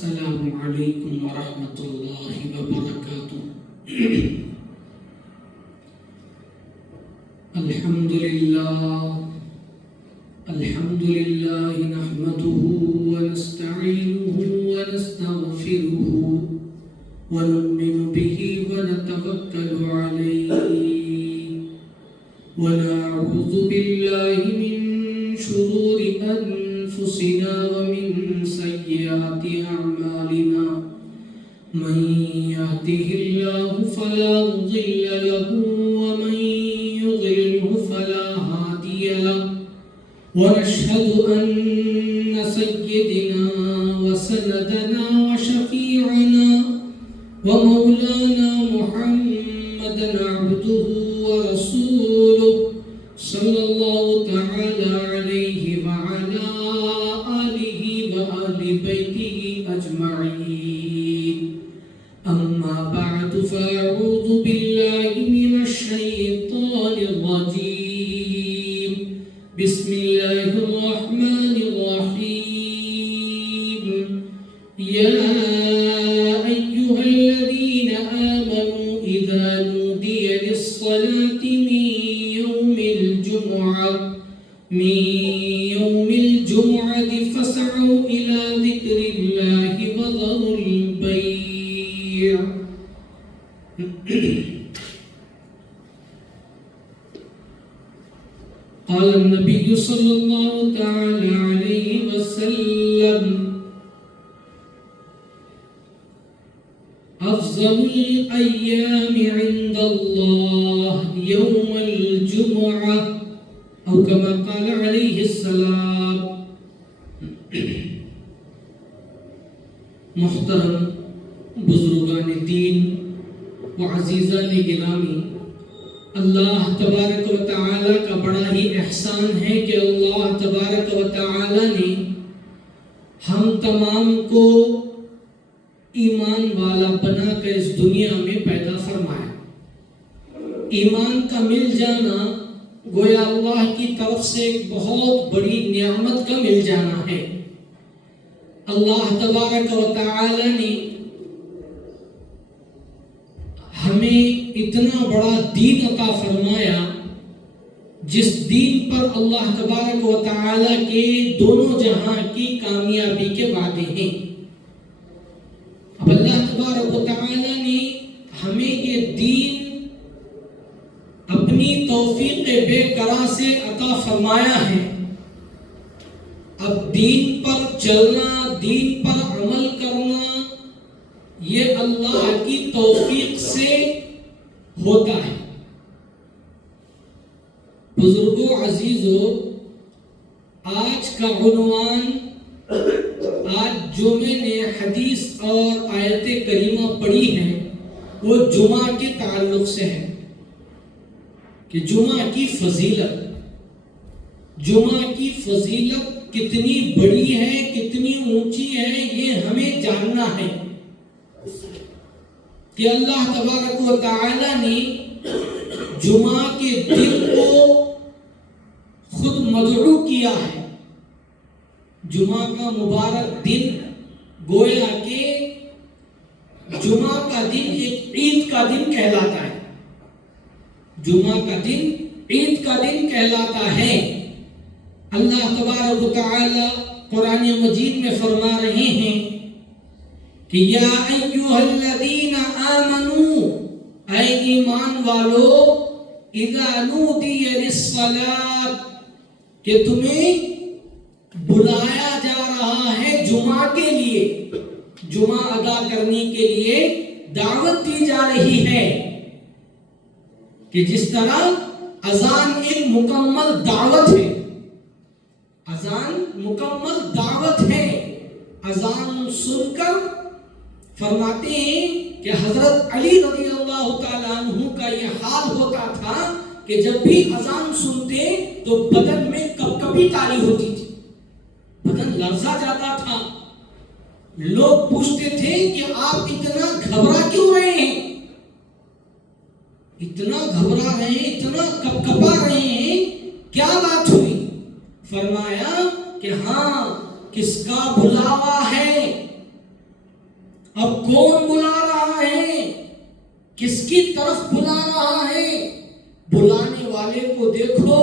السلام علیکم ورحمۃ اللہ وبرکاتہ۔ الحمد للہ نحمده ونستعینه ونستغفره ونؤمن به ونتوکل علیہ ونعوذ باللہ من شرور انفسنا ومن سیئات اعمالنا، من يهده الله فلا مضل له ومن يضلله فلا هادي له، ونشهد أن سيدنا وسندنا وشفيعنا ومولانا محمدا عبده ورسوله صلى الله تعالى عليه وعلى آله وآل بيته أجمعين، أما بعد فأعوذ بالله من الشيطان الرجيم، بسم الله الرحمن الرحيم، يا أيها الذين آمنوا إذا نودي للصلاة من يوم الجمعة فاسعوا إلى ذكر الله وذروا البيع۔ قال النبي صلى الله تعالى عليه وسلم: أفضل الأيام عند الله يوم الجمعة، أو كما قال عليه السلام۔ محترم بزرگان دین و عزیزان گرامی، اللہ تبارک و تعالی کا بڑا ہی احسان ہے کہ اللہ تبارک و تعالی نے ہم تمام کو ایمان والا بنا کر اس دنیا میں پیدا فرمایا۔ ایمان کا مل جانا گویا اللہ کی طرف سے ایک بہت بڑی نعمت کا مل جانا ہے۔ اللہ تبارک و تعالی نے ہمیں اتنا بڑا دین عطا فرمایا جس دین پر اللہ تبارک و تعالی کے دونوں جہاں کی کامیابی کے وعدے ہیں۔ اب اللہ تبارک و تعالی نے ہمیں یہ دین اپنی توفیق بے قرار سے عطا فرمایا ہے۔ اب دین پر چلنا، دین پر عمل کرنا، یہ اللہ کی توفیق سے ہوتا ہے۔ بزرگوں، عزیزوں، آج کا عنوان، آج جو میں نے حدیث اور آیت کریمہ پڑھی ہے وہ جمعہ کے تعلق سے ہے کہ جمعہ کی فضیلت کتنی بڑی ہے، کتنی اونچی ہے، یہ ہمیں جاننا ہے کہ اللہ تبارک و تعالی نے جمعہ کے دن کو خود مدعو کیا ہے۔ جمعہ کا مبارک دن گویا کہ جمعہ کا دن ایک عید کا دن کہلاتا ہے۔ جمعہ کا دن عید کا دن کہلاتا ہے۔ اللہ تبارک و تعالی قرآن مجید میں فرما رہے ہیں کہ یا ایھا الذین آمنوا، اے ایمان والو، اذا نودی للصلاۃ، کہ تمہیں بلایا جا رہا ہے جمعہ کے لیے، جمعہ ادا کرنے کے لیے دعوت دی جا رہی ہے۔ کہ جس طرح اذان ایک مکمل دعوت ہے، اذان مکمل دعوت ہے۔ اذان سن کر فرماتے ہیں کہ حضرت علی رضی اللہ تعالیٰ عنہ کا یہ حال ہوتا تھا کہ جب بھی اذان سنتے تو بدن میں کپکپی طاری ہوتی تھی، بدن لرزا جاتا تھا۔ لوگ پوچھتے تھے کہ آپ اتنا گھبرا کیوں رہے ہیں، اتنا گھبرا رہے ہیں، اتنا کپکپا رہے ہیں، کیا بات ہوئی؟ فرمایا کہ ہاں، کس کا بلاوا ہے، اب کون بلا رہا ہے؟ کس کی طرف بلا رہا ہے؟ بلانے والے کو دیکھو،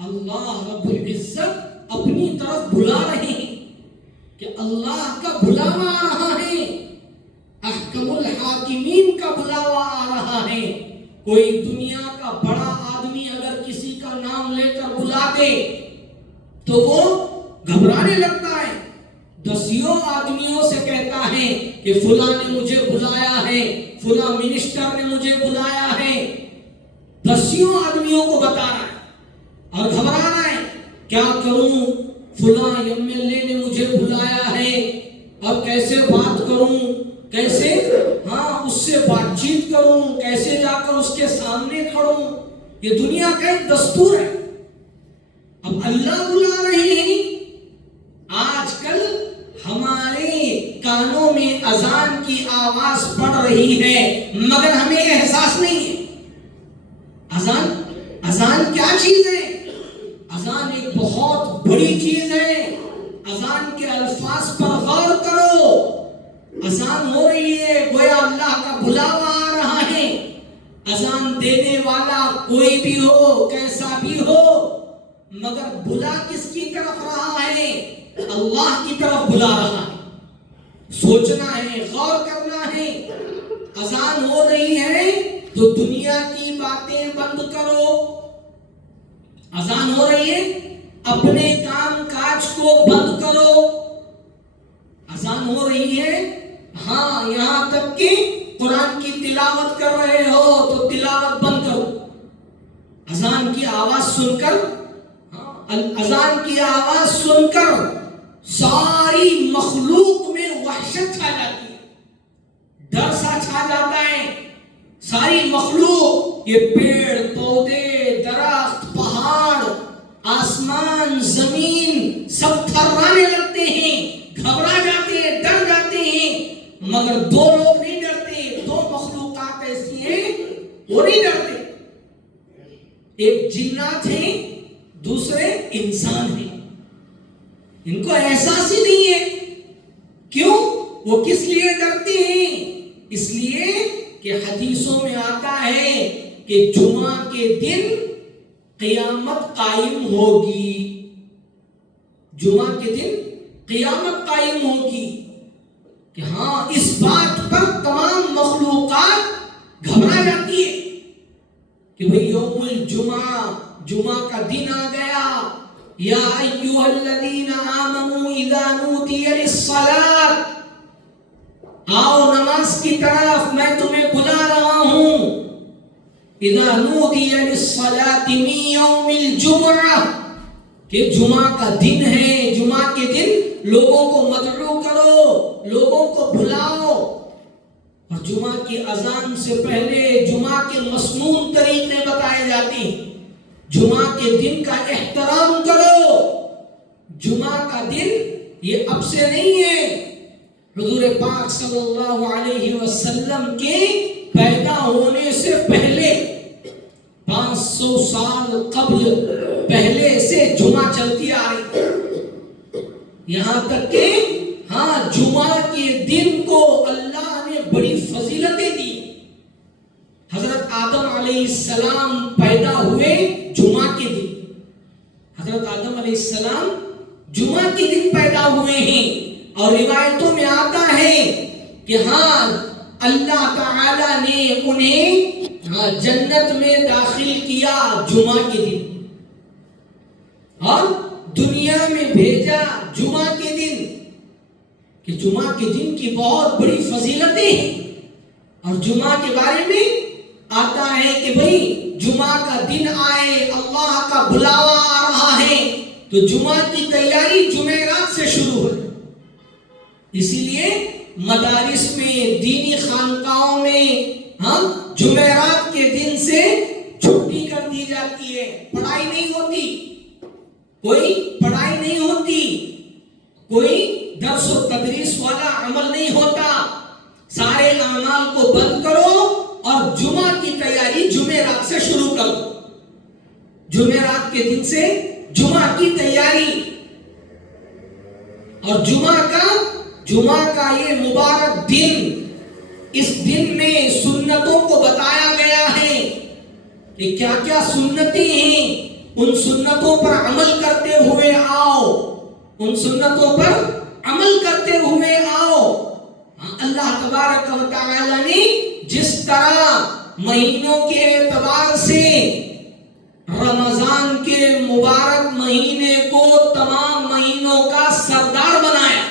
اللہ رب العزت اپنی طرف بلا رہے ہیں کہ اللہ کا بلاوا آ رہا ہے، احکم الحاکمین کا بلاوا آ رہا ہے۔ کوئی دنیا کا بڑا آدمی اگر کسی کا نام لے کر بلا دے تو وہ گھبرانے لگتا ہے، دسیوں آدمیوں سے کہتا ہے کہ فلاں نے مجھے بلایا ہے، فلاں منسٹر نے مجھے بلایا ہے، دسیوں آدمیوں کو بتا رہا ہے اور گھبرا رہا ہے، کیا کروں؟ فلاں ایم ایل اے نے مجھے بلایا ہے، اب کیسے بات کروں، کیسے اس سے بات چیت کروں، کیسے جا کر اس کے سامنے کھڑوں؟ یہ دنیا کا ایک دستور ہے۔ اب اللہ بلا رہے ہیں۔ آج کل ہمارے کانوں میں اذان کی آواز پڑ رہی ہے مگر ہمیں احساس نہیں ہے۔ اذان کیا چیز ہے؟ اذان ایک بہت بڑی چیز ہے۔ اذان کے الفاظ پر غور کرو۔ اذان ہو رہی ہے، گویا اللہ کا بلاوا آ رہا ہے۔ اذان دینے والا کوئی بھی ہو، کیسا بھی ہو، مگر بلا کس کی طرف رہا ہے؟ اللہ کی طرف بلا رہا ہے۔ سوچنا ہے، غور کرنا ہے۔ اذان ہو رہی ہے تو دنیا کی باتیں بند کرو۔ اذان ہو رہی ہے، اپنے کام کاج کو بند کرو۔ اذان ہو رہی ہے، یہاں تک کہ قرآن کی تلاوت کر رہے ہو تو تلاوت بند کرو۔ اذان کی آواز سن کر ساری مخلوق میں وحشت چھا جاتی ہے، ڈر سا چھا جاتا ہے۔ ساری مخلوق، یہ پیڑ پودے، درخت، پہاڑ، آسمان، زمین سب تھرانے لگتے ہیں، گھبرا جاتے ہیں، ڈر جاتے ہیں۔ مگر دو لوگ نہیں ڈرتے، دو مخلوقات ایسی ہیں وہ نہیں ڈرتے۔ ایک جنات ہیں، دوسرے انسان ہیں۔ ان کو احساس ہی نہیں ہے۔ کیوں؟ وہ کس لیے ڈرتے ہیں؟ اس لیے کہ حدیثوں میں آتا ہے کہ جمعہ کے دن قیامت قائم ہوگی۔ جمعہ کے دن قیامت قائم ہوگی کہ اس بات پر تمام مخلوقات گھبرا جاتی ہے کہ بھئی یوم الجمعہ، جمعہ کا دن آ گیا۔ یا ایھا الذین آمنوا اذا نودی للصلاۃ، آؤ نماز کی طرف، میں تمہیں بلا رہا ہوں۔ اذا نودی للصلاۃ من یوم الجمعہ، کہ جمعہ کا دن ہے، جمعہ کے دن لوگوں کو مدعو کرو، لوگوں کو بلاؤ۔ اور جمعہ کی اذان سے پہلے جمعہ کے مسنون طریقے بتائے جاتے ہیں۔ جمعہ کے دن کا احترام کرو۔ جمعہ کا دن یہ اب سے نہیں ہے، حضور پاک صلی اللہ علیہ وسلم کے پیدا ہونے سے پہلے 500 سال قبل پہلے سے جمعہ چلتی آ رہی، یہاں تک کہ جمعہ کے دن کو اللہ نے بڑی فضیلتیں دی۔ حضرت آدم علیہ السلام پیدا ہوئے جمعہ کے دن۔ حضرت آدم علیہ السلام جمعہ کے دن پیدا ہوئے ہیں، اور روایتوں میں آتا ہے کہ اللہ تعالی نے انہیں جنت میں داخل کیا جمعہ کے دن، اور دنیا میں بھیجا جمعہ کے دن، کہ جمعہ کے دن کی بہت بڑی فضیلتیں ہیں۔ اور جمعہ کے بارے میں آتا ہے کہ بھئی جمعہ کا دن آئے، اللہ کا بلاوا آ رہا ہے، تو جمعہ کی تیاری جمعرات سے شروع ہو۔ اسی لیے مدارس میں، دینی خانقاہوں میں جمعرات کے دن سے چھٹی کر دی جاتی ہے، پڑھائی نہیں ہوتی، کوئی پڑھائی نہیں ہوتی، کوئی درس و تدریس والا عمل نہیں ہوتا۔ سارے اعمال کو بند کرو اور جمعہ کی تیاری جمعرات سے شروع کرو۔ جمعرات کے دن سے جمعہ کی تیاری، اور جمعہ کا یہ مبارک دن، اس دن میں سنتوں کو بتایا گیا ہے کہ کیا کیا سنتیں ہیں، ان سنتوں پر عمل کرتے ہوئے آؤ، ان سنتوں پر عمل کرتے ہوئے آؤ۔ اللہ تبارک و تعالی نے جس طرح مہینوں کے اعتبار سے رمضان کے مبارک مہینے کو تمام مہینوں کا سردار بنایا،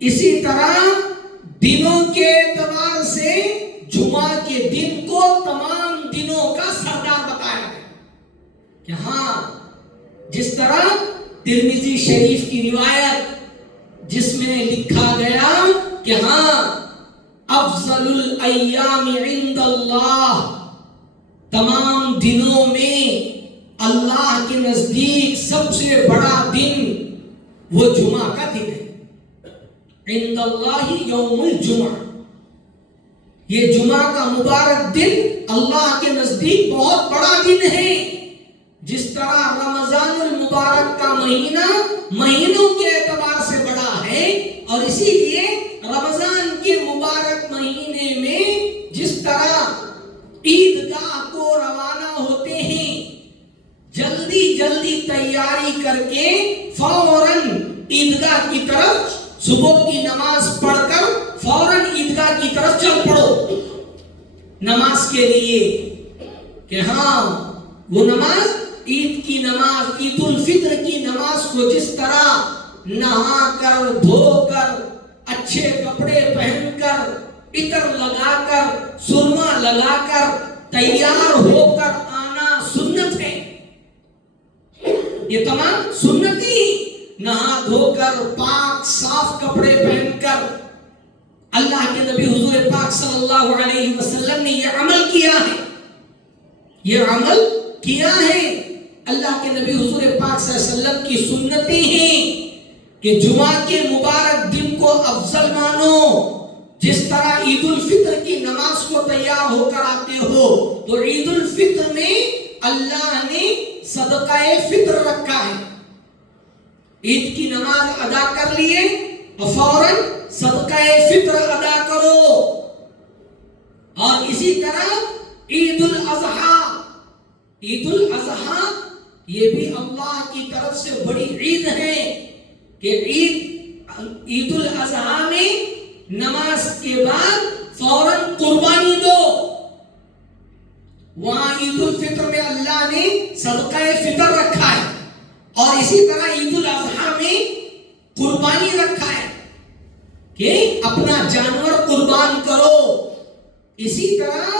اسی طرح دنوں کے اعتبار سے جمعہ کے دن کو تمام دنوں کا سردار بتایا گیا کہ ہاں، جس طرح ترمذی شریف کی روایت جس میں لکھا گیا کہ ہاں، افضل الایام عند اللہ، تمام دنوں میں اللہ کے نزدیک سب سے بڑا دن وہ جمعہ کا دن ہے۔ عند اللہ یوم الجمعہ، یہ جمعہ کا مبارک دن اللہ کے نزدیک بہت بڑا دن ہے۔ جس طرح رمضان المبارک کا مہینہ مہینوں کے اعتبار سے بڑا ہے، اور اسی لیے رمضان کے مبارک مہینے میں جس طرح عیدگاہ کو روانہ ہوتے ہیں، جلدی جلدی تیاری کر کے فوراً عیدگاہ کی طرف، صبح کی نماز پڑھ کر فوراً عیدگاہ کی طرف چل پڑو نماز کے لیے، کہ ہاں، وہ نماز، عید کی نماز، عید الفطر کی نماز کو جس طرح نہا کر، دھو کر، اچھے کپڑے پہن کر، عطر لگا کر، سرما لگا کر، تیار ہو کر آنا سنت ہے۔ یہ تمام سنتی، نہا دھو کر، پاک صاف کپڑے پہن کر، اللہ کے نبی حضور پاک صلی اللہ علیہ وسلم نے یہ عمل کیا ہے، یہ عمل کیا ہے۔ اللہ کے نبی حضور پاک صلی اللہ علیہ وسلم کی سنتیں ہیں کہ جمعہ کے مبارک دن کو افضل مانو۔ جس طرح عید الفطر کی نماز کو تیار ہو کر آتے ہو، تو عید الفطر میں اللہ نے صدقہ فطر رکھا ہے۔ عید کی نماز ادا کر لیے اور فوراً صدقہ فطر ادا کرو۔ اور اسی طرح عید الاضحیٰ، عید الاضحیٰ یہ بھی اللہ کی طرف سے بڑی عید ہے کہ عید الاضحیٰ میں نماز کے بعد فوراً قربانی دو۔ وہاں عید الفطر میں اللہ نے صدقہ فطر رکھا ہے، اور اسی طرح عید الاضحیٰ میں قربانی رکھا ہے کہ اپنا جانور قربان کرو۔ اسی طرح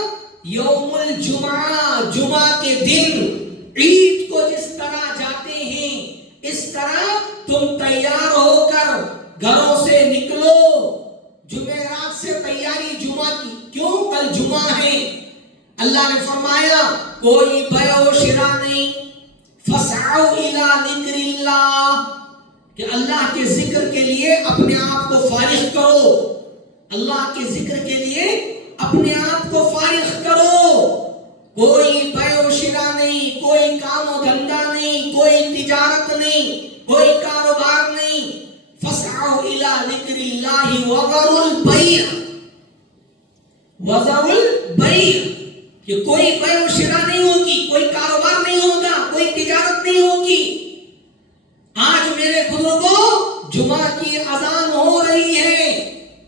یوم الجمعہ، جمعہ کے دن عید کو جس طرح جاتے ہیں، اس طرح تم تیار ہو کر گھروں سے نکلو۔ جمعرات سے تیاری جمعہ کی، کیوں؟ کل جمعہ ہے۔ اللہ نے فرمایا کوئی بیع و شراء نہیں، فَاسْعَوْا إِلَىٰ ذِكْرِ اللَّهِ، کہ اللہ کے ذکر کے لیے اپنے آپ کو فارغ کرو، اللہ کے ذکر کے لیے اپنے آپ کو فارغ کرو۔ کوئی بیع و شراء نہیں، کوئی کام و دھندا نہیں، کوئی تجارت نہیں، کوئی کاروبار نہیں۔ فَاسْعَوْا إِلَىٰ ذِكْرِ اللَّهِ وَذَرُوا الْبَيْعَ، وَذَرُوا الْبَيْعَ، کہ کوئی بیع و شراء نہیں ہوگی، کوئی کاروبار نہیں ہوگا، کوئی تجارت نہیں ہوگی۔ آج میرے بزرگوں، جمعہ کی اذان ہو رہی ہے،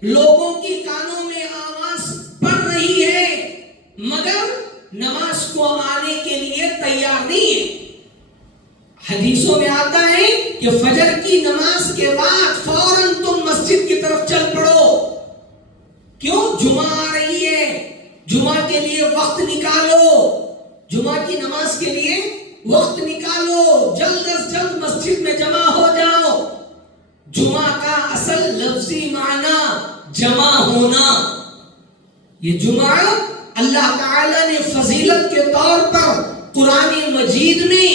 لوگوں کی کانوں میں آواز پڑ رہی ہے، مگر نماز کو آنے کے لیے تیار نہیں ہے۔ حدیثوں میں آتا ہے کہ فجر کی نماز کے بعد فوراً تم مسجد کی طرف چل پڑو۔ کیوں؟ جمعہ آ رہی ہے، جمعہ کے لیے وقت نکالو، جمعہ کی نماز کے لیے وقت نکالو، جلد از جلد مسجد میں جمع ہو جاؤ۔ جمعہ کا اصل لفظی معنی جمع ہونا۔ یہ جمعہ اللہ تعالیٰ نے فضیلت کے طور پر قرآن مجید میں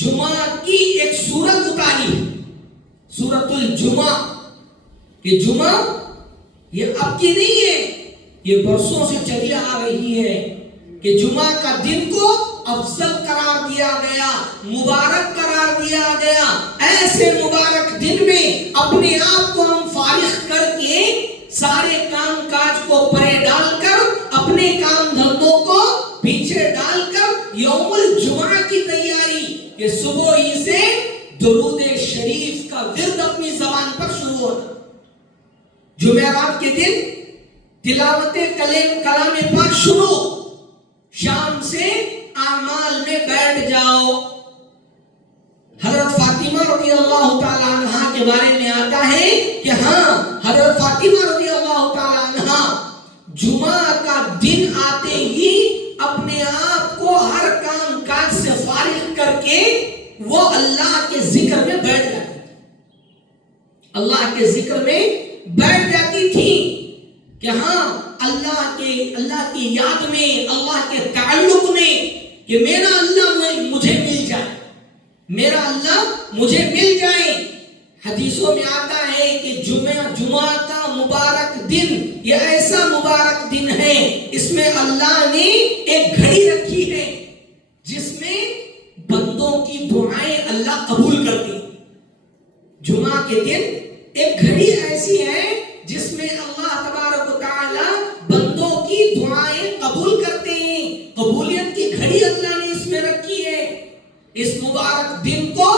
جمعہ کی ایک سورت اتاری، سورت الجمعہ۔ یہ جمعہ یہ اب کی نہیں ہے، یہ برسوں سے چلی آ رہی ہے کہ جمعہ کا دن کو افضل قرار دیا گیا، مبارک قرار دیا گیا۔ ایسے مبارک دن میں اپنے آپ کو ہم فارغ کر کے سارے کام کاج کو پرے ڈال کر اپنے کام دھندوں کو پیچھے ڈال کر یوم الجمعہ کی تیاری کہ صبح ہی سے درود شریف کا ورد اپنی زبان پر شروع ہونا، جمعرات کے دن تلاوت کلام پاک شروع، شام سے اعمال میں بیٹھ جاؤ۔ حضرت فاطمہ رضی اللہ تعالی عنہا کے بارے میں آتا ہے کہ حضرت فاطمہ رضی اللہ تعالی عنہا جمعہ کا دن آتے ہی اپنے آپ کو ہر کام کاج سے فارغ کر کے وہ اللہ کے ذکر میں بیٹھ جاتی تھی، اللہ کے ذکر میں بیٹھ جاتی تھی کہ اللہ کی یاد میں، اللہ کے تعلق میں، کہ میرا اللہ مجھے مل جائے، میرا اللہ مجھے مل جائے۔ حدیثوں میں آتا ہے کہ جمعہ کا مبارک دن یہ ایسا مبارک دن ہے، اس میں اللہ نے ایک گھڑی رکھی ہے جس میں بندوں کی دعائیں اللہ قبول کرتے ہیں۔ جمعہ کے دن ایک گھڑی ایسی ہے جس میں اللہ تبارک و تعالی بندوں کی دعائیں قبول کرتے ہیں، قبولیت کی گھڑی اللہ نے اس میں رکھی ہے۔ اس مبارک دن کو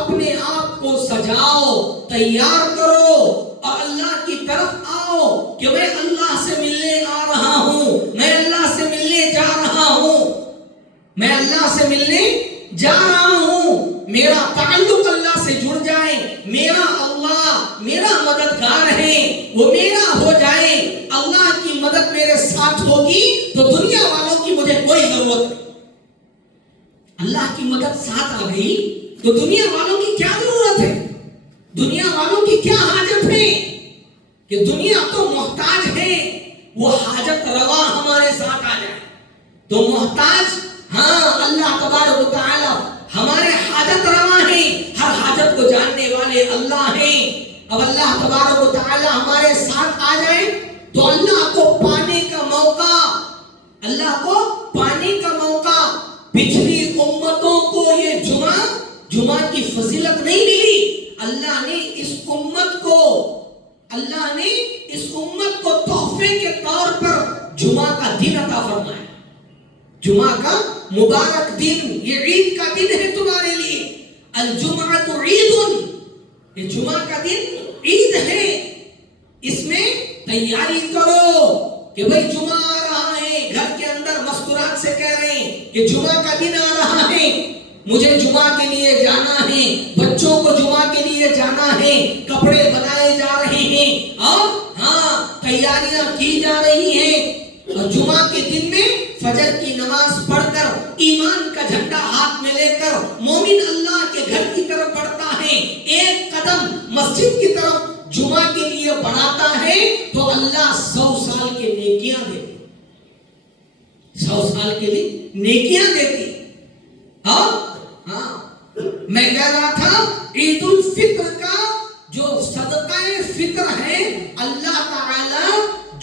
اپنے آپ کو سجاؤ، تیار کرو اور اللہ کی طرف آؤ کہ میں اللہ سے ملنے آ رہا ہوں، میں اللہ سے ملنے جا رہا ہوں، میں اللہ سے ملنے جا رہا ہوں، میرا تعلق اللہ سے جڑ جائے، میرا اللہ میرا مددگار ہے، وہ میرا ہو جائے۔ اللہ کی مدد میرے ساتھ ہوگی تو دنیا والوں کی مجھے کوئی ضرورت نہیں۔ اللہ کی مدد ساتھ آ گئی تو دنیا والوں کی کیا ضرورت ہے، دنیا والوں کی کیا حاجت ہے، کہ دنیا تو محتاج ہے، وہ حاجت روا ہمارے ساتھ آ جائے تو محتاج اللہ تبارک و تعالی ہمارے حاجت روا ہیں، ہر حاجت کو جاننے والے اللہ ہیں۔ اب اللہ تبارک و تعالی ہمارے ساتھ آ جائے تو اللہ کو پانے کا موقع، اللہ کو پانے کا موقع۔ پچھلی امتوں کو یہ جمعہ کی فضیلت نہیں ملی، اللہ نے اس امت کو تحفے کے طور پر جمعہ کا دن عطا فرمایا۔ جمعہ کا مبارک دن، یہ عید کا دن ہے تمہارے لیے، الجمعۃ عید، یہ جمعہ کا دن عید ہے، اس میں تیاری کرو کہ بھئی جمعہ آ رہا ہے، گھر کے اندر مسکرات سے کہہ رہے ہیں کہ جمعہ کا دن آ رہا ہے، مجھے جمعہ کے لیے جانا ہے، بچوں کو جمعہ کے لیے جانا ہے، کپڑے بنائے جا رہے ہیں اور تیاریاں کی جا رہی ہیں۔ اور جمعہ کے دن میں فجر کی نماز پڑھ کر ایمان کا جھنڈا ہاتھ میں لے کر مومن اللہ کے گھر کی طرف بڑھتا ہے، ایک قدم مسجد کی طرف جمعہ کے لیے بڑھاتا ہے تو اللہ 100 سال کے نیکیاں دیتی، 100 سال کے لیے نیکیاں دیتی۔ میں کہہ رہا تھا عید الفطر کا جو صدقہ فطر ہے، اللہ تعالی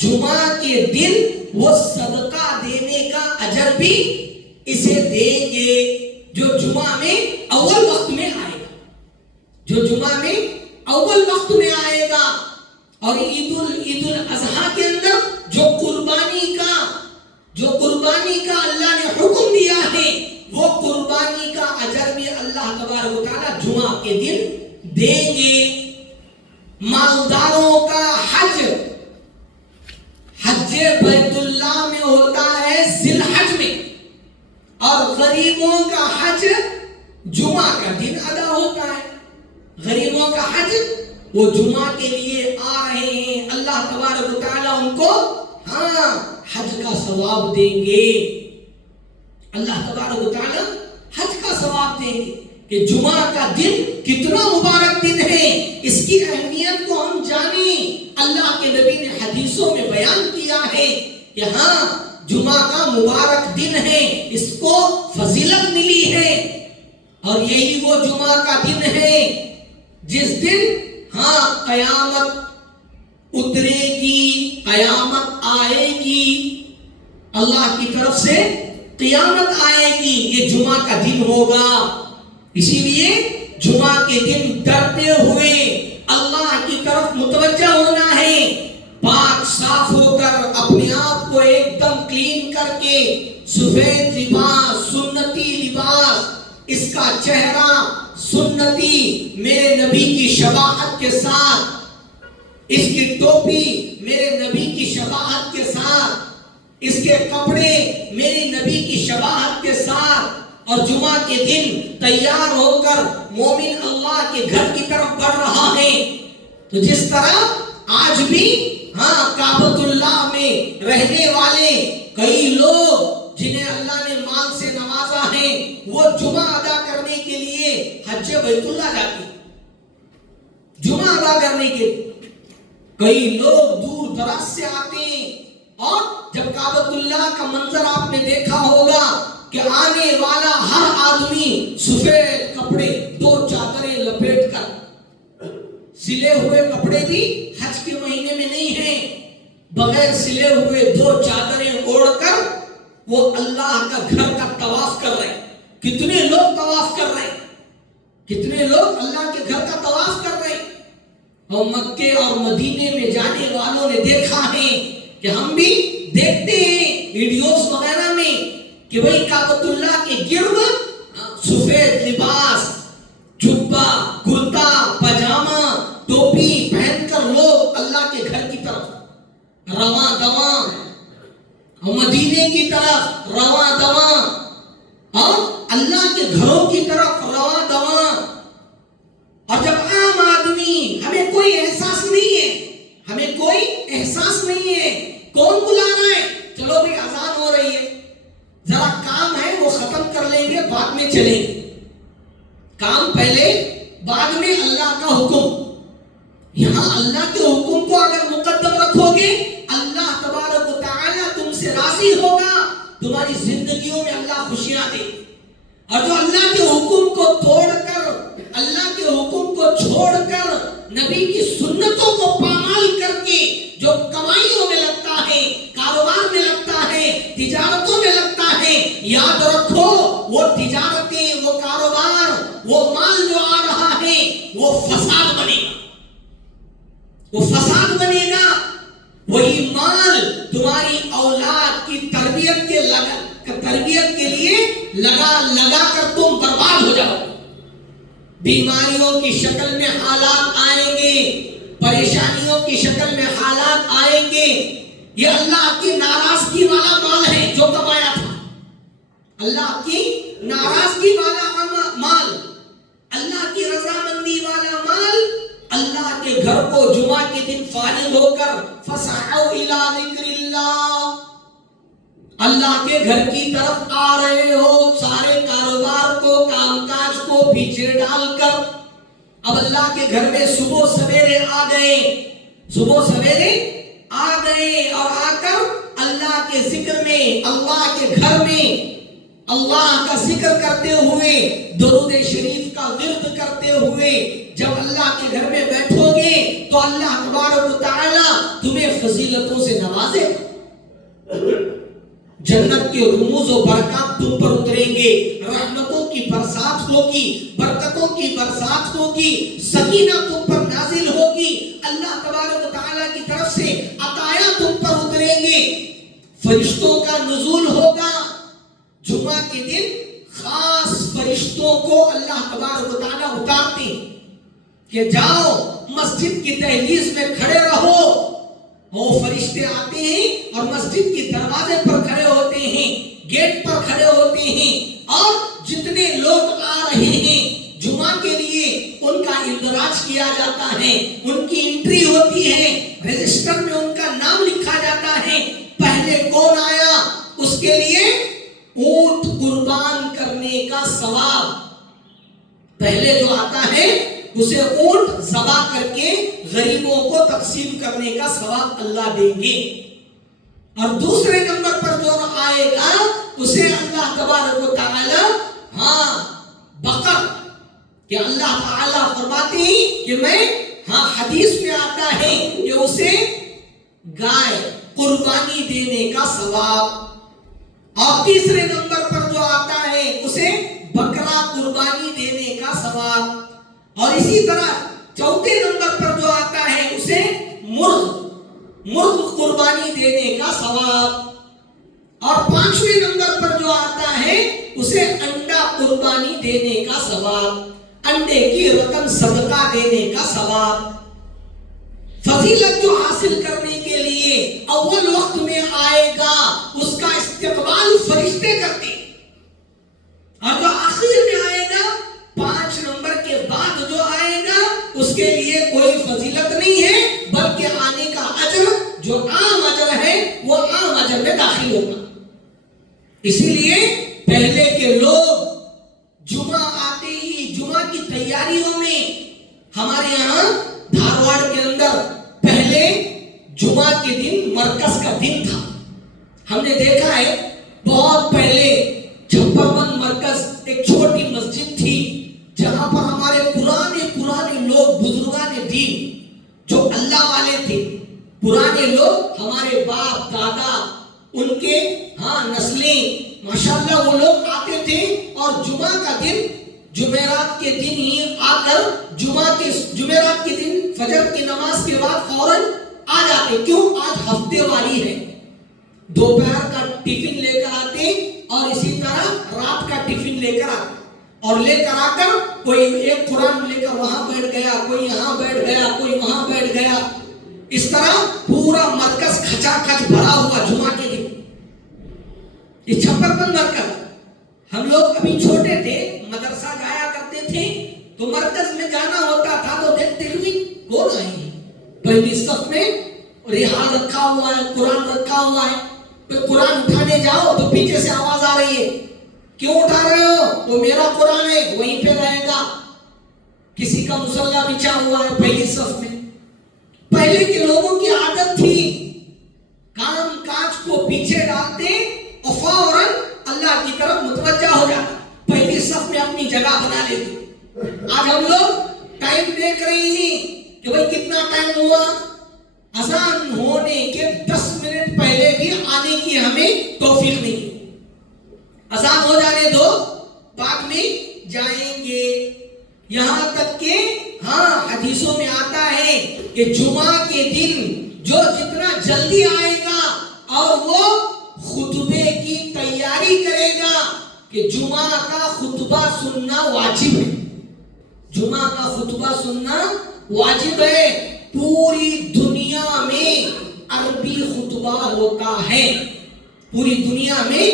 جمعہ کے دن وہ صدقہ دینے کا اجر بھی اسے دیں گے جو جمعہ میں اول وقت میں آئے گا، جو جمعہ میں اول وقت میں آئے گا۔ اور عید الاضحیٰ کے اندر جو قربانی کا اللہ نے حکم دیا ہے، وہ قربانی کا اجر بھی اللہ تبارک و تعالی جمعہ کے دن دیں گے۔ مالداروں کا حج بیت اللہ میں ہوتا ہے ذی الحج میں، اور غریبوں کا حج جمعہ کا دن ادا ہوتا ہے۔ غریبوں کا حج وہ جمعہ کے لیے آ رہے ہیں، اللہ تبارک و تعالیٰ ان کو حج کا ثواب دیں گے، اللہ تبارک و تعالیٰ حج کا ثواب دیں گے۔ کہ جمعہ کا دن کتنا مبارک دن ہے، اس کی اہمیت کو ہم جانیں۔ اللہ کے نبی نے حدیثوں میں بیان کیا ہے کہ جمعہ کا مبارک دن ہے، اس کو فضیلت ملی ہے، اور یہی وہ جمعہ کا دن ہے جس دن قیامت اترے گی، قیامت آئے گی، اللہ کی طرف سے قیامت آئے گی، یہ جمعہ کا دن ہوگا۔ اسی لیے جمعہ کے دن ڈرتے ہوئے اللہ کی طرف متوجہ ہونا ہے، پاک صاف ہو کر اپنے آپ کو ایک دم کلین کر کے سفید لباس، سنتی لباس، اس کا چہرہ سنتی میرے نبی کی شباہت کے ساتھ، اس کی ٹوپی میرے نبی کی شباہت کے ساتھ، اس کے کپڑے میرے نبی کی شباہت کے ساتھ، اور جمعہ کے دن تیار ہو کر مومن اللہ کے گھر کی طرف بڑھ رہا ہے۔ تو جس طرح آج بھی کعبۃ اللہ میں رہنے والے کئی لوگ جنہیں اللہ نے مال سے نوازا ہے، وہ جمعہ ادا کرنے کے لیے حج بیت اللہ جاتے ہیں، جمعہ ادا کرنے کے لیے کئی لوگ دور دراز سے آتے ہیں۔ اور جب کعبۃ اللہ کا منظر آپ نے دیکھا ہوگا کہ آنے والا ہر آدمی سفید کپڑے، 2 چادریں لپیٹ کر، سلے ہوئے کپڑے بھی حج کے مہینے میں نہیں ہیں، بغیر سلے ہوئے 2 چادریں اوڑھ کر وہ اللہ کا گھر کا طواف کر رہے ہیں۔ کتنے لوگ طواف کر رہے ہیں، کتنے لوگ اللہ کے گھر کا طواف کر رہے ہیں۔ اور مکے اور مدینے میں جانے والوں نے دیکھا ہے کہ ہم بھی دیکھتے ہیں ویڈیوز وغیرہ میں کہ بھئی کعبۃ اللہ کے گرد سفید لباس، جبہ، کرتا، پاجامہ، ٹوپی پہن کر لوگ اللہ کے گھر کی طرف رواں دواں، مدینے کی طرف رواں دواں، اور اللہ کے گھروں کی طرف رواں دواں۔ اور جب عام آدمی، ہمیں کوئی احساس نہیں ہے، ہمیں کوئی احساس نہیں ہے، کون بلا رہا ہے؟ چلو بھی اذان ہو رہی ہے، ذرا کام ہے وہ ختم کر لیں گے، بعد میں چلیں گے، کام پہلے بعد میں اللہ کا حکم۔ یہاں اللہ کے حکم کو اگر مقدم رکھو گے، اللہ تبارک و تعالی تم سے راضی ہوگا، تمہاری زندگیوں میں اللہ خوشیاں دے۔ اور جو اللہ کے حکم کو توڑ کر، اللہ کے حکم کو چھوڑ کر، نبی کی سنتوں کو پامال کر کے جو کمائیوں میں لگتا ہے، کاروبار میں لگتا ہے، تجارتوں میں لگتا ہے، یاد رکھو وہ تجارتیں، وہ کاروبار، وہ مال جو آ رہا ہے وہ فساد بنے گا، وہ فساد بنے گا۔ وہی مال تمہاری اولاد کی تربیت کے لیے لگا کر تم برباد ہو جاؤ۔ بیماریوں کی شکل میں حالات آئیں گے، پریشانیوں کی شکل میں حالات آئیں گے۔ یہ اللہ کی ناراضگی والا مال ہے جو کمایا تھا، اللہ کی ناراضگی والا مال، اللہ کی رضامندی والا مال۔ اللہ کے گھر کو جمعہ کے دن فارغ ہو کر فسعوا الی ذکر اللہ، اللہ کے گھر کی طرف آ رہے ہو، سارے کاروبار کو، کام کاج کو پیچھے ڈال کر اب اللہ کے گھر میں صبح سویرے آ گئے، صبح سویرے آ گئے، اور آ کر اللہ کے ذکر میں، اللہ کے گھر میں اللہ کا ذکر کرتے ہوئے، درود شریف کا ورد کرتے ہوئے جب اللہ کے گھر میں بیٹھو گے تو اللہ تبارک و تعالی تمہیں فضیلتوں سے نوازے، جنت کے رموز و برکات تم پر اتریں گے، رحمتوں کی برسات ہوگی، برکتوں کی برسات ہوگی، سکینہ تم پر نازل ہوگی، اللہ تبارک و تعالی کی طرف سے عطایا تم پر اتریں گے، فرشتوں کا نزول ہوگا۔ جمعہ کے دن خاص فرشتوں کو اللہ تبارک و تعالی اتارتے ہیں کہ جاؤ مسجد کی دہلیز میں کھڑے رہو۔ وہ فرشتے آتے ہیں اور مسجد کے دروازے پر کھڑے ہوتے ہیں، گیٹ پر کھڑے ہوتے ہیں، اور جتنے لوگ آ رہے ہیں جمعہ کے لیے ان کا اندراج کیا جاتا ہے، ان کی انٹری ہوتی ہے، رجسٹر میں ان کا نام لکھا جاتا ہے۔ پہلے کون آیا اس کے لیے اونٹ قربان کرنے کا ثواب، پہلے جو آتا ہے اسے اونٹ ذبح کر کے غریبوں کو تقسیم کرنے کا ثواب اللہ دیں گے، اور دوسرے نمبر پر جو آئے گا اسے اللہ تبارک و تعالی بقر، کہ اللہ تعالی فرماتے ہیں کہ میں حدیث میں آتا ہے کہ اسے گائے قربانی دینے کا ثواب، اور تیسرے نمبر پر جو آتا ہے اسے بکرا قربانی دینے کا ثواب۔ اور اسی طرح چوتھے نمبر پر جو آتا ہے اسے مرغ قربانی دینے کا ثواب، اور پانچویں نمبر پر جو آتا ہے اسے انڈا قربانی دینے کا ثواب، انڈے کی رقم صدقہ دینے کا ثواب۔ فضیلت جو حاصل کرنے کے لیے اول وقت میں آئے گا اس کا استقبال فرشتے کرتے ہیں، اور جو آخر میں آئے گا 5 نمبر کے بعد جو آئے گا اس کے لیے کوئی فضیلت نہیں ہے، بلکہ آنے کا اجر جو عام اجر ہے وہ عام اجر میں داخل ہوگا۔ اسی لیے پہلے کے لوگ جمعہ آتے ہی جمعہ کی تیاریوں میں، ہمارے یہاں دھارواڑ کے اندر پہلے جمعہ کے دن مرکز کا دن تھا، ہم نے دیکھا ہے بہت پہلے چھپر بند مرکز ایک چھوٹی مسجد تھی جہاں پر ہمارے پرانے لوگ بزرگان دین جو اللہ والے تھے، پرانے لوگ ہمارے باپ دادا ان کے نسلیں ماشاءاللہ وہ لوگ آتے تھے، اور جمعہ کا دن جمعرات کے دن ہی آ کر جمعرات کے دن فجر کی نماز کے بعد فوراً آ جاتے۔ کیوں؟ آج ہفتے والی ہے، دوپہر کا ٹفن لے کر آتے اور اسی طرح رات کا ٹفن لے کر آتے، اور لے کر آ کر کوئی ایک قرآن لے کر وہاں بیٹھ گیا، کوئی یہاں بیٹھ گیا، کوئی وہاں بیٹھ گیا، اس طرح پورا مرکز کھچا کھچ بھرا ہوا جمعہ کے دن۔ یہ چھپر بند مرکز، ہم لوگ ابھی چھوٹے تھے مدرسہ جایا کرتے تھے تو مرکز میں جانا ہوتا تھا تو دیکھتے ہوئے کون آئے ہیں، پہلی صف میں رحال رکھا ہوا ہے، قرآن رکھا ہوا ہے، پھر قرآن اٹھانے جاؤ تو پیچھے سے آواز آ رہی ہے، کیوں اٹھا رہے ہو؟ وہ میرا قرآن ہے، وہیں پہ رہے گا۔ کسی کا مصلی بچھا ہوا ہے پہلی صف میں۔ پہلے کے لوگوں کی عادت تھی کام کاج کو پیچھے ڈالتے اور فوراً اللہ کی طرف متوجہ ہو جاتا، پہلی صف میں اپنی جگہ بنا لیتے۔ آج ہم لوگ ٹائم دیکھ رہے ہیں کہ بھئی کتنا ٹائم ہوا، اذان ہونے کے 10 منٹ پہلے بھی آنے کی ہمیں توفیق نہیں، اذان ہو جانے دو بعد میں جائیں گے۔ یہاں تک کہ حدیثوں میں آتا ہے کہ جمعہ کے دن جو جتنا جلدی آئے گا اور وہ خطبے کی تیاری کرے گا، کہ جمعہ کا خطبہ سننا واجب ہے، جمعہ کا خطبہ سننا واجب ہے۔ پوری دنیا میں عربی خطبہ ہوتا ہے، پوری دنیا میں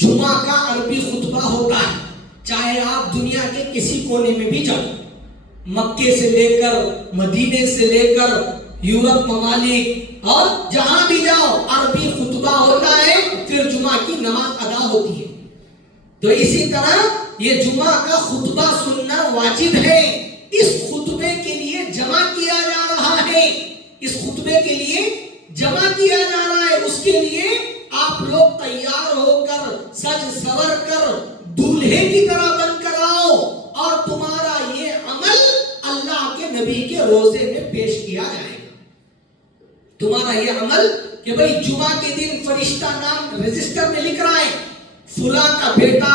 جمعہ کا عربی خطبہ ہوتا ہے، چاہے آپ دنیا کے کسی کونے میں بھی جاؤ، مکے سے لے کر مدینے سے لے کر یورپ ممالک اور جہاں بھی جاؤ عربی خطبہ ہوتا ہے، پھر جمعہ کی نماز ادا ہوتی ہے۔ تو اسی طرح یہ جمعہ کا خطبہ سننا واجب ہے، اس خطبے کے لیے جمع کیا جا رہا ہے، اس خطبے کے لیے جمع کیا جا رہا ہے، اس کے لیے آپ لوگ تیار ہو کر سج سور کر دولہے کی طرح بن کر آؤ، اور تمہارا یہ عمل اللہ کے نبی کے روزے میں پیش کیا جائے گا۔ تمہارا یہ عمل کہ بھئی جمعہ کے دن فرشتہ نام رجسٹر میں لکھ رہا ہے فلاں کا بیٹا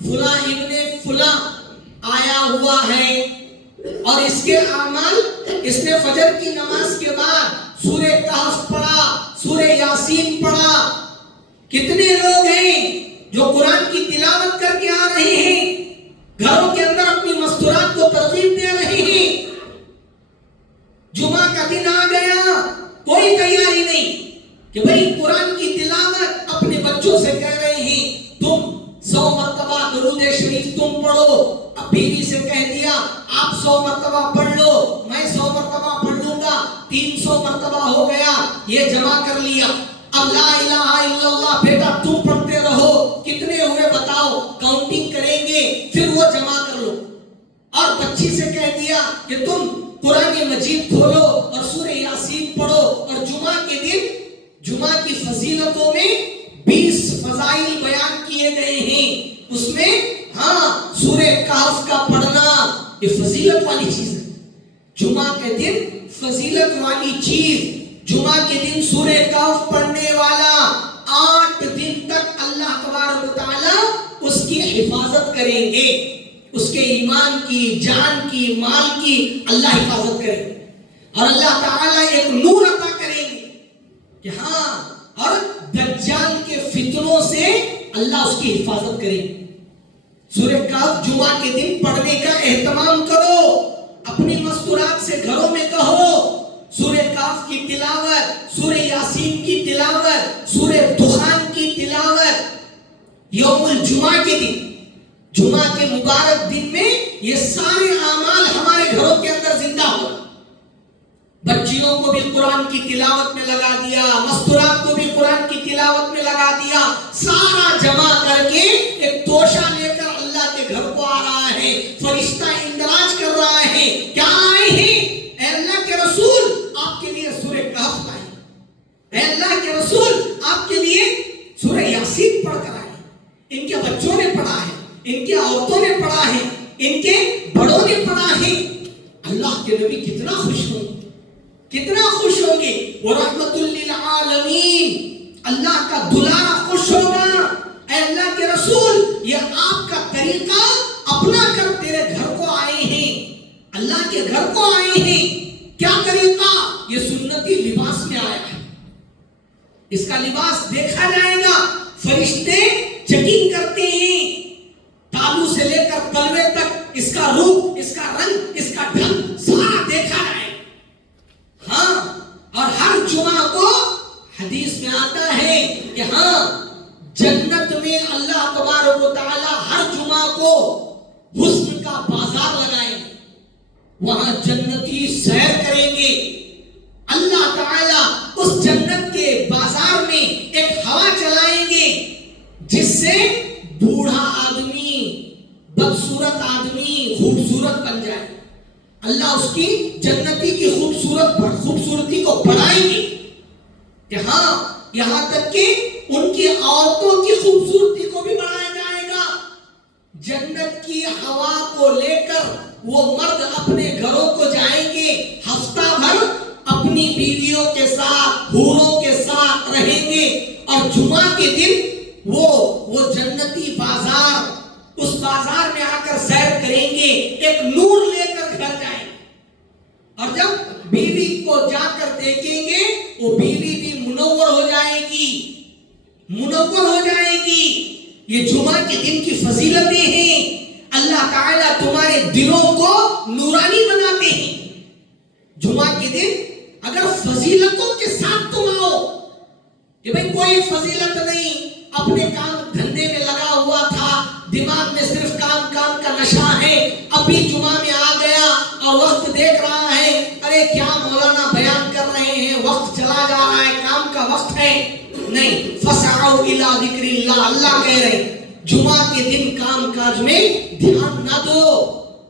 فلاں ابن فلاں آیا ہوا ہے، اور اس کے اعمال، اس نے فجر کی نماز کے بعد سورہ کہف پڑھا، سورہ یاسین پڑھا۔ کتنے لوگ ہیں جو قرآن کی تلاوت کر کے آ رہے ہیں، گھروں کے اندر اپنی مستورات کو ترغیب دے رہے ہیں، جمعہ کا دن آ گیا کوئی تیاری نہیں کہ بھئی قرآن کی تلاوت اپنے بچوں سے کہہ رہے ہیں تم 100 مرتبہ درود شریف تم پڑھو، اب بیوی سے کہہ دیا آپ 100 مرتبہ پڑھ لو، میں 100 مرتبہ پڑھ لوں گا، 300 مرتبہ ہو گیا، یہ جمع کر لیا۔ اب لا الہ الا اللہ بیٹا تم پڑھتے رہو، کتنے ہوئے بتاؤ، کاؤنٹنگ کریں گے، پھر وہ جمع کر لو۔ اور بچی سے کہہ دیا کہ تم قرآن مجید کھولو اور سورہ یاسین پڑھو، اور جمعہ کے دن جمعہ کی فضیلتوں میں 20 فضائل بیان کیے گئے ہیں، اس میں سورہ کہف کا پڑھنا یہ فضیلت والی چیز ہے، جمعہ کے دن فضیلت والی چیز۔ جمعہ کے دن سورہ کہف پڑھنے والا 8 دن تک اللہ تبارک و تعالی اس کی حفاظت کریں گے، اس کے ایمان کی، جان کی، مال کی اللہ حفاظت کرے گا، اور اللہ تعالیٰ ایک نور عطا کریں گے کہ ہاں، اور دجال کے فتنوں سے اللہ اس کی حفاظت کرے گا۔ سورہ کہف جمعہ کے دن پڑھنے کا اہتمام کرو، اپنی مستورات سے گھروں میں کہو، سورہ کہف کی تلاوت، سورہ یاسین کی تلاوت، سورہ دخان کی تلاوت یوم الجمعہ کے دن، جمعہ کے مبارک دن میں یہ سارے اعمال ہمارے گھروں کے اندر زندہ ہو۔ بچیوں کو بھی قرآن کی تلاوت میں لگا دیا، مستورات کو بھی قرآن کی تلاوت میں لگا دیا، سارا جمع کر کے ایک توشہ لے کر اللہ کے گھر کو آ رہا ہے، فرشتہ اندراج کر رہا ہے، کیا آئے ہیں؟ اے اللہ کے رسول، آپ کے لیے سورہ کہف لائے، اے اللہ کے رسول، آپ کے لیے سورہ یاسین پڑھ کر آئے۔ ان کے بچوں نے پڑھا ہے، ان کے عورتوں نے پڑھا ہے، ان کے بڑوں نے پڑھا ہے۔ اللہ کے نبی کتنا خوش ہوں گے، کتنا خوش ہوں گے۔ وَرَحْمَةٌ لِّلْعَالَمِينَ، اللہ کا دلارا خوش ہوگا۔ اے اللہ کے رسول، یہ آپ کا طریقہ اپنا کر تیرے گھر کو آئے ہیں، اللہ کے گھر کو آئے ہیں۔ کیا طریقہ؟ یہ سنتی لباس میں آیا ہے، اس کا لباس دیکھا جائے گا، فرشتے چیکنگ کرتے ہیں، تالو سے لے کر تلوے تک اس کا روپ، اس کا رنگ، اس کا ڈھنگ سارا دیکھا جائے گا۔ ہاں، اور ہر جمعہ کو حدیث میں آتا ہے کہ ہاں، جنت میں اللہ تبارک و تعالی ہر جمعہ کو حسن کا بازار لگائیں گے، وہاں جنتی سیر کریں گے۔ اللہ تعالی اس جنت کے بازار میں ایک ہوا چلائیں گے جس سے بوڑھا آدمی، بدصورت آدمی خوبصورت بن جائے۔ اللہ اس کی جنتی کی خوبصورتی کو بڑھائیں گے کہ ہاں، یہاں تک کہ ان کی عورتوں کی خوبصورتی کو بھی بڑھایا جائے گا۔ جنت کی ہوا کو لے کر وہ مرد اپنے گھروں کو جائیں گے، ہفتہ بھر اپنی بیویوں کے ساتھ، حوروں کے ساتھ رہیں گے، اور جمعہ کے دن وہ جنتی بازار، اس بازار میں آ کر سیر کریں گے، ایک نور لے کر گھر جائیں گے، اور جب بیوی کو جا کر دیکھیں گے وہ بیوی بھی منور ہو جائے گی، منور ہو جائے گی۔ یہ جمعہ کے دن کی فضیلتیں ہیں۔ اللہ تعالیٰ تمہارے دلوں کو نورانی بناتے ہیں۔ جمعہ کے دن اگر فضیلتوں کے ساتھ تم آؤ کہ بھئی کوئی فضیلت نہیں، اپنے کام دھندے میں لگا ہوا تھا، دماغ میں صرف کام کا نشہ ہے، ابھی جمعہ میں آ گیا اور وقت دیکھ رہا ہے، ارے کیا مولانا بیان کر رہے ہیں، وقت چلا جا رہا ہے، کام کا وقت ہے۔ نہیں، فَسَعَوْا إِلَىٰ ذِكْرِ اللَّهِ، اللہ کہہ رہے ہیں جمعہ کے دن کام کاج میں دھیان نہ دو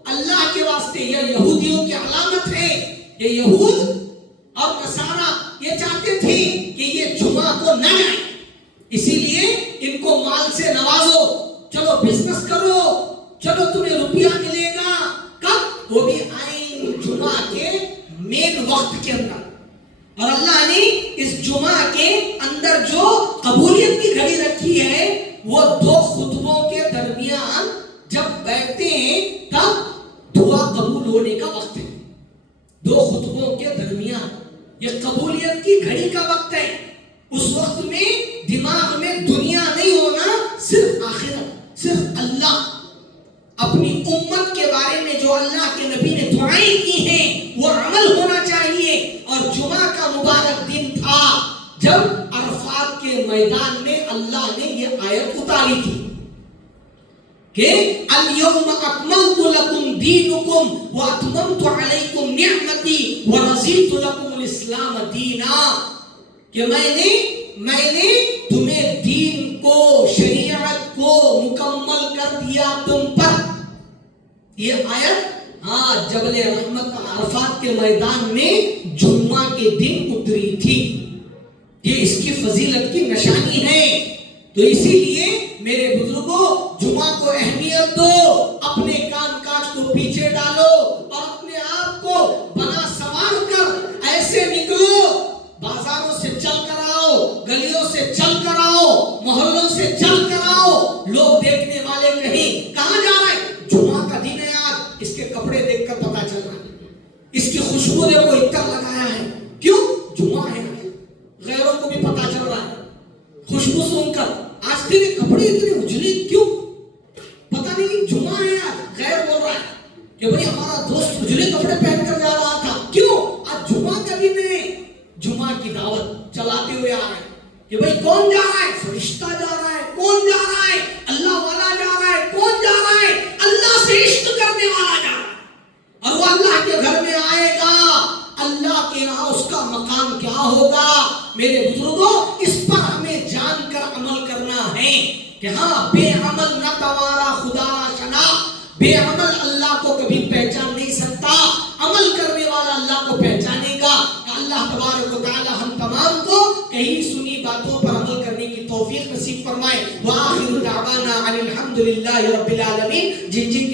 اللہ کے واسطے۔ یہ یہودیوں کی علامت ہے، یہ یہود اور نصارہ یہ چاہتے تھے کہ یہ جمعہ کو نہ جائیں، اسی لیے ان کو مال سے نوازو، چلو بزنس کرو، چلو تمہیں روپیہ ملے گا، کب؟ وہ بھی آئیں جمعہ کے مین وقت کے اندر۔ اور اللہ نے اس جمعہ کے اندر جو قبولیت کی گھڑی رکھی ہے، وہ دو خطبوں کے درمیان جب بیٹھتے ہیں تب دعا قبول ہونے کا وقت ہے۔ دو خطبوں کے درمیان یہ قبولیت کی گھڑی کا وقت ہے۔ اس وقت میں دماغ میں دنیا نہیں ہونا، صرف آخرت، صرف اللہ۔ اپنی امت کے بارے میں جو اللہ کے نبی نے دعائیں کی ہیں وہ عمل ہونا چاہیے۔ اور جمعہ کا مبارک دن تھا جب عرفات کے میدان میں اللہ نے یہ آیت اتاری تھی کہ اليوم اکملت لکم دینکم واتممت علیکم نعمتی ورضیت لکم الاسلام دینا، کہ میں نے تمہیں دین کو، شریعت کو مکمل کر دیا تم پر۔ یہ آیت ہاں جبل رحمت عرفات کے میدان میں جمعہ کے دن اتری تھی۔ یہ اس کی فضیلت کی نشانی ہے۔ تو اسی لیے میرے بزرگوں، جمعہ کو اہمیت دو، اپنے کام کاج کو پیچھے ڈالو اور اپنے آپ کو بنا سنوار کر ایسے نکلو، بازاروں سے چل کر آؤ، گلیوں سے چل کر آؤ، محلوں سے چل کر آؤ، لوگ دیکھنے والے کہیں کہاں جا رہے ہیں؟ جمعہ کا دیکھ کر پتا چل رہا ہے، اس کی خوشبو دیکھو عطر لگایا ہے، کیوں؟ جمعہ ہے، غیروں کو بھی پتا چل رہا ہے خوشبو سن کر۔ آج تیرے کپڑے اتنے اجلے کیوں؟ پتا نہیں جمعہ ہے آج، غیر بول رہا ہے کہ بھئی ہمارا دوست اجلے کپڑے پہن کر جا رہا تھا، کیوں؟ آج جمعہ کا دن ہے، جمعہ کی دعوت چلاتے ہوئے آ رہے ہیں کہ بھئی کون جا رہا ہے؟ فرشتہ جا رہا ہے۔ کون جا رہا ہے؟ اللہ والا جا رہا ہے۔ کون جا رہا ہے؟ اللہ سے عشق کرنے والا جا رہا ہے، اور وہ اللہ کے گھر میں آئے گا، اللہ کے یہاں اس کا مقام کیا ہوگا؟ میرے بزرگوں، اس پر ہمیں جان کر عمل کرنا ہے کہ ہاں، بے عمل نہ توارا خدا نہ شنا، بے عمل اللہ کو کبھی پہچان نہیں سکتا، عمل کرنے والا اللہ کو پہچانے گا۔ اللہ تبارک و تعالی ہم تمام کو کہیں سنی باتوں پر عمل کرنے کی توفیق نصیب فرمائے۔ وآخر دعوانا ان الحمد للہ رب العالمین۔ جن جن